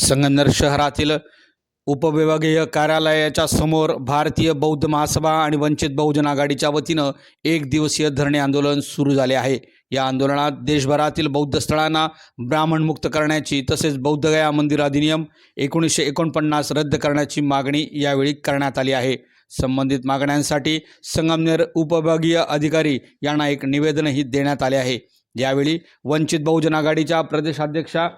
संगमनेर शहरातील उपविभागीय कार्यालयाच्या समोर भारतीय बौद्ध महासभा आणि वंचित बहुजन आघाडीच्या वतीनं एक दिवसीय धरणे आंदोलन सुरू झाले आहे. या आंदोलनात देशभरातील बौद्ध स्थळांना ब्राह्मणमुक्त करण्याची तसेच बौद्धगया मंदिर अधिनियम एकोणीसशे एकोणपन्नास रद्द करण्याची मागणी यावेळी करण्यात आली आहे. संबंधित मागण्यांसाठी संगमनेर उपविभागीय अधिकारी यांना एक निवेदनही देण्यात आले आहे. यावेळी वंचित बहुजन आघाडीच्या प्रदेशाध्यक्षा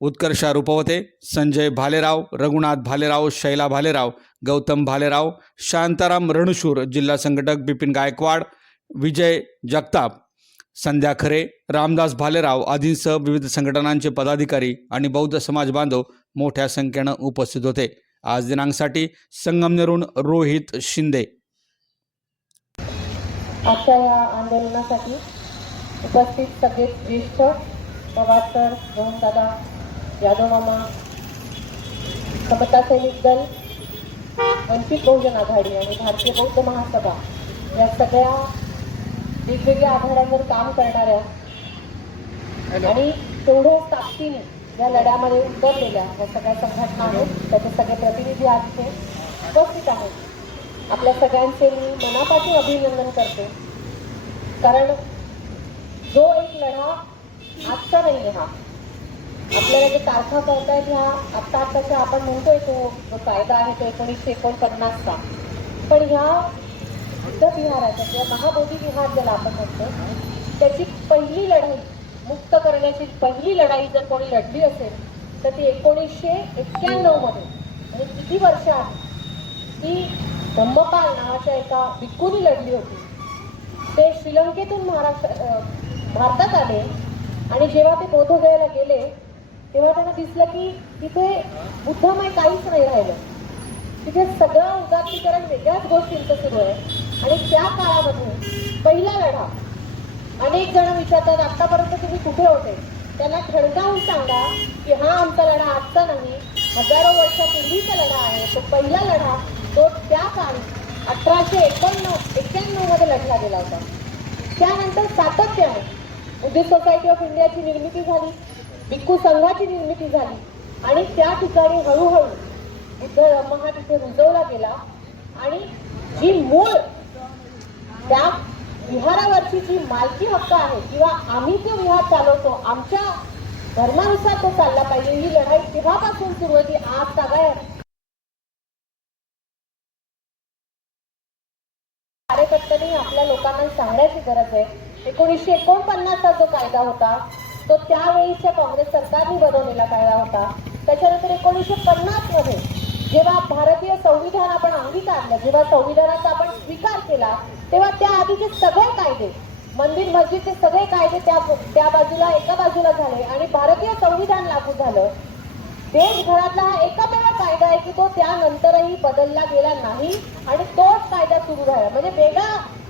उत्कर्षा रुपवते संजय भालेराव रघुनाथ भालेराव शैला भालेराव गौतम भालेराव शांताराम रणशूर जिल्हा संघटक बिपिन गायकवाड विजय जगताप संध्या खरे रामदास भालेराव आदींसह विविध संघटनांचे पदाधिकारी आणि बौद्ध समाज बांधव मोठ्या संख्येनं उपस्थित होते. आज दिनांकसाठी संगमनेरून रोहित शिंदे. आजच्या या आंदोलनासाठी उपस्थित सगळे ज्येष्ठ पवार सर दादा यादव मामा समता सैनिक दल वंचित बहुजन आघाडी आणि भारतीय बौद्ध महासभा या सगळ्या वेगवेगळ्या आघाड्यांवर काम करणाऱ्या आणि तेवढ्याच ताकदीने या लढ्यामध्ये उतरलेल्या या सगळ्या संघटना आहेत त्याचे सगळे प्रतिनिधी आज उपस्थित आहेत. आपल्या सगळ्यांचे मी मनापासून अभिनंदन करते. कारण जो एक लढा आजचा नाही आहे हा आपल्याला जे तारखा कळतायत ह्या आत्ता आत्ताच्या आपण म्हणतोय तो जो कायदा आहे तो एकोणीसशे एकोणपन्नासचा पण ह्या बुद्ध विहाराच्या किंवा महाबोधी विहार ज्याला आपण म्हणतो त्याची पहिली लढाई मुक्त करण्याची पहिली लढाई जर कोणी लढली असेल तर ती एकोणीसशे एक्क्याण्णवमध्ये म्हणजे किती वर्ष आधी ती धम्मपाल नावाच्या एका भिक्कूनी लढली होती. ते श्रीलंकेतून महाराष्ट्र भारतात आले आणि जेव्हा ते बोधगयाला गेले तेव्हा त्यांना दिसलं की तिथे बुद्धमय काहीच नाही राहिलं. तिथे सगळं उदात्तीकरण वेगळ्याच गोष्टींचं सुरू आहे. आणि त्या काळामध्ये पहिला लढा अनेक जण विचारतात आतापर्यंत तुम्ही कुठे होते? त्यांना ठणकावून सांगा की हा आमचा लढा आजचा नाही हजारो वर्षापूर्वीचा लढा आहे. तो पहिला लढा तो त्या काळी अठराशे एकोणनव एक्क्याण्णवमध्ये लढला गेला होता. त्यानंतर सातत्याने बुद्धिस्ट सोसायटी ऑफ इंडियाची निर्मिती झाली. भिक्खू संघाची निर्मिती झाली. आणि त्या ठिकाणी हळूहळू बुद्ध धर्म हा तिथे रुजवला गेला. आणि जी मूळ त्या विहारावरची जी मालकी हक्क आहे किंवा आम्ही जो विहार चालवतो आमच्या धर्मानुसार तो चालला पाहिजे. ही लढाई तेव्हापासून सुरू होती आज सगळ्या कार्यकर्त्यांनी आपल्या लोकांना सांगण्याची गरज आहे. एकोणीसशे एकोणपन्नासचा जो कायदा होता तो त्यावेळीच्या काँग्रेस सरकारने बनवलेला कायदा होता. त्याच्यानंतर एकोणीसशे पन्नासमध्ये जेव्हा भारतीय संविधान आपण अंगीकारलं जेव्हा संविधानाचा आपण स्वीकार केला तेव्हा त्या आधीचे सगळे कायदे मंदिर मस्जिदचे सगळे कायदे त्या त्या बाजूला एका बाजूला झाले आणि भारतीय संविधान लागू झालं. देशभरातला हा एकमेव कायदा आहे की तो त्यानंतरही बदलला गेला नाही आणि तोच कायदा सुरू झाला. म्हणजे वेगळा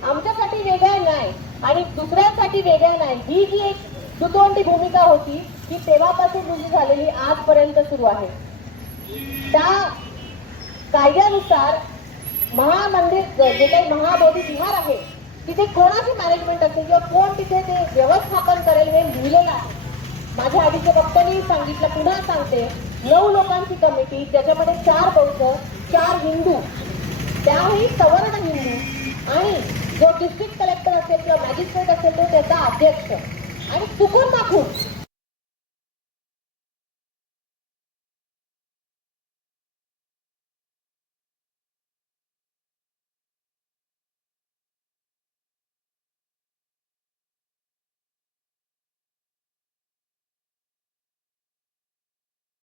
आमच्यासाठी वेगळा नाही आणि दुसऱ्यांसाठी वेगळा नाही ही जी एक दुतोंडी भूमिका होती ही तेव्हापासून रुजू झालेली आजपर्यंत सुरू आहे. त्या कायद्यानुसार महामंदिर जे काही महाबोधी विहार आहे तिथे कोणाची मॅनेजमेंट असेल किंवा कोण तिथे ते व्यवस्थापन करेल हे लिहिलेलं आहे. माझ्या आधीच्या वक्त्यांनी सांगितलं पुन्हा सांगते. नऊ लोकांची कमिटी त्याच्यामध्ये चार बौद्ध चार हिंदू त्याही सवर्ण हिंदू आणि जो डिस्ट्रिक्ट कलेक्टर असेल किंवा मॅजिस्ट्रेट असेल तो त्याचा अध्यक्ष. आणि फुकून दाखवून